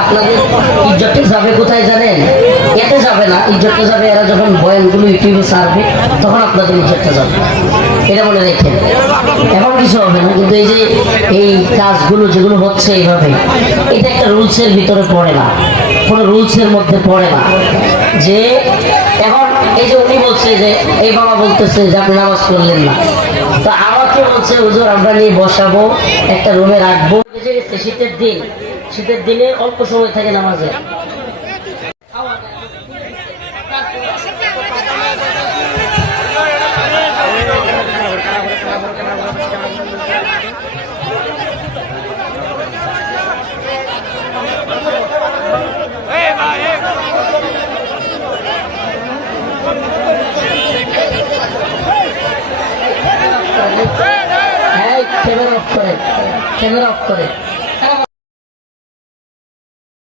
আপনাদের ইজ্জতে যাবে কোথায় জানেন এতে যাবে না ইজ্জতে যাবে, এরা যখন বয়ানগুলো ইউটিউবে ছাড়বে, তখন আপনাদের ইজ্জতটা যাবে। এটা মনে রেখেন। এখন কিছু হবে না, কিন্তু এই যে এই কাজগুলো যেগুলো হচ্ছে এইভাবে, এটা একটা রুলসের ভিতরে পড়ে না। কোনো রুলসের মধ্যে পড়ে না। যে এখন এই যে উনি বলছে যে, এই বাবা বলতেছে যে, আপনি নামাজ পড়লেন না। তো আমাকে বলছে, হুজুর, আমরা নিয়ে বসাবো, একটা রুমে রাখব। শীতের দিন। শীতের দিনে অল্প সময় থাকে নামাজে ক্যামেরা অফ করে ক্যামেরা অফ করে